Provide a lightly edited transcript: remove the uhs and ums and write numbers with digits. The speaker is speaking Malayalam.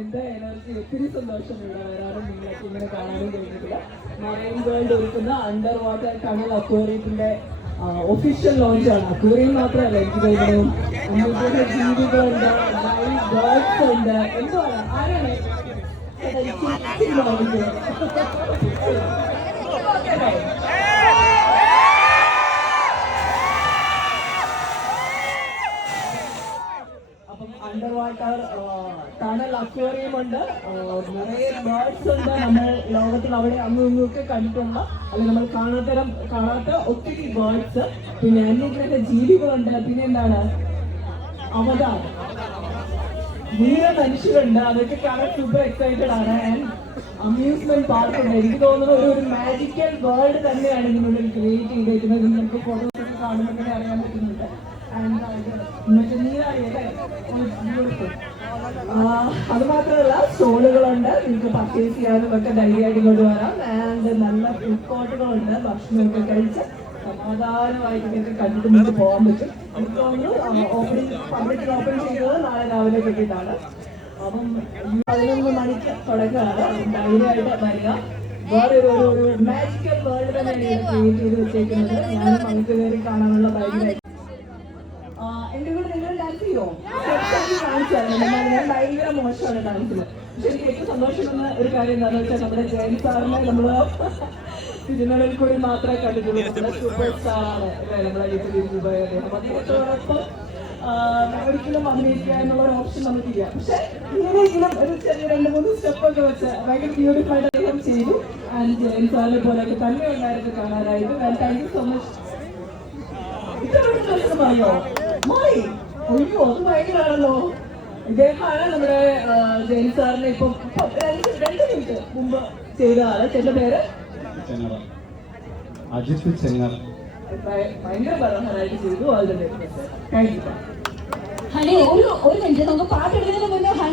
എന്റെ എനർജി ഒത്തിരി സന്തോഷമുള്ള വരാറും നിങ്ങളൊക്കെ ഇങ്ങനെ കാണാനും കഴിഞ്ഞിട്ടില്ല. മറൈൻ വേൾഡ് ഒരുക്കുന്ന അണ്ടർ വാട്ടർ ടണൽ അക്വേറിയത്തിന്റെ ഒഫീഷ്യൽ ലോഞ്ചാണ്. അക്വേറിയം മാത്രമല്ല, എനിക്ക് തോന്നുന്നു ജീവികളുണ്ട്, ലൈവ് ബേർഡ്സ് ഉണ്ട്, എന്താണ് ആരാണ് അണ്ടർ വാട്ടർ ടണൽ അക്വേറിയം ഉണ്ട്, നിറയെ ബേർഡ്സ് ഉണ്ട്. നമ്മൾ ലോകത്തിൽ അവിടെ അങ്ങും ഇങ്ങൊക്കെ കണ്ടിട്ടുള്ള അല്ലെങ്കിൽ നമ്മൾ കാണാത്ത ഒത്തിരി ബേർഡ്സ്, പിന്നെ അന്യഗ്രഹ ജീവികളുണ്ട്. പിന്നെ എന്താണ് അവതാർ വീര മനുഷ്യരുണ്ട്. അതൊക്കെ കാണാൻ സൂപ്പർ എക്സൈറ്റഡ് ആണ്. ആൻഡ് അമ്യൂസ്മെന്റ് പാർക്ക് ഉണ്ട്. എനിക്ക് തോന്നുന്നു ഒരു മാജിക്കൽ വേൾഡ് തന്നെയാണ് ഇതിനുള്ളിൽ ക്രിയേറ്റ് ചെയ്തേക്കുന്നത്. നിങ്ങൾക്ക് ഫോട്ടോസ് ഒക്കെ കാണുമ്പോൾ തന്നെ അറിയാൻ പറ്റുന്നുണ്ട്. മറ്റേ നീരാളിയല്ലേ, അത് മാത്രമല്ല സ്റ്റോളുകളുണ്ട്, നിങ്ങൾക്ക് പർച്ചേസ് ചെയ്യാനും ഒക്കെ ധൈര്യമായിട്ട് കൊണ്ടുവരാം. ആൻഡ് നല്ല ഫുഡ് കോർട്ടുകളുണ്ട്, ഭക്ഷണമൊക്കെ കഴിച്ച് സമാധാനമായിട്ട് നിങ്ങൾക്ക് കണ്ടിട്ട് നിങ്ങൾക്ക് പോകാൻ പറ്റും. എനിക്ക് തോന്നുന്നു പബ്ലിക് ഓപ്പൺ ചെയ്യുന്നത് നാളെ രാവിലെ കിട്ടിയിട്ടാണ്. അപ്പം 11 മണിക്ക് തുടങ്ങുകയാണ്. ധൈര്യമായിട്ട് വരിക. വേറെ ഒരു മാജിക്കൽ വേൾഡ് തന്നെയാണ് ക്രിയേറ്റ് ചെയ്ത് വെച്ചേക്കുന്നത്. ഞാനും നമുക്ക് കയറി കാണാനുള്ള ഭയങ്കര എന്റെ കൂടെ നിങ്ങൾ ഡാൻസ് ചെയ്യോ? കാണിച്ചായിരുന്നു. ഞാൻ ഭയങ്കര മോശമാണ് ഡാൻസിൽ. പക്ഷെ എനിക്ക് ഏറ്റവും സന്തോഷമുള്ള ഒരു കാര്യം എന്താണെന്ന് വെച്ചാൽ നമ്മുടെ ജയൻ സാറിനെ നമ്മള് സിനിമകളിൽ കൂടി മാത്രമേ കണ്ടിട്ടുള്ളൂ. നമ്മുടെ സൂപ്പർ സ്റ്റാറാണ് നമ്മളെ അദ്ദേഹത്തോടൊപ്പം ഒരിക്കലും അഭിനയിക്കുക എന്നുള്ള ഒരു ഓപ്ഷൻ നമുക്കില്ല. പക്ഷെ ഇങ്ങനെയെങ്കിലും ഒരു ചെറിയ 2-3 സ്റ്റെപ്പൊക്കെ വെച്ച് ഭയങ്കര ബ്യൂട്ടിഫൈഡ് അദ്ദേഹം ചെയ്തു. ആൻഡ് ജയൻ സാറിനെ പോലെയൊക്കെ തന്നെ ഉണ്ടായിരുന്നു കാണാനായിട്ട്. Thank you so much. ഇത്ര പറയോ മായി അയ്യോ അത് ഭയങ്കരമാണല്ലോ. ഇദ്ദേഹമാണ് നമ്മുടെ ജയൻ സാറിനെ ഇപ്പം 2 മിനിറ്റ് മുമ്പ് ചെയ്ത ആള്. ചേട്ടന്റെ പേര് അജിത് ചെങ്ങർ. ഭയങ്കര മനോഹരമായിട്ട് ചെയ്തു. Thank you. ഹണി ഒരു മിനിറ്റ് നമുക്ക് പാട്ടെടുക്കുന്നതിന് മുന്നേ ഹണി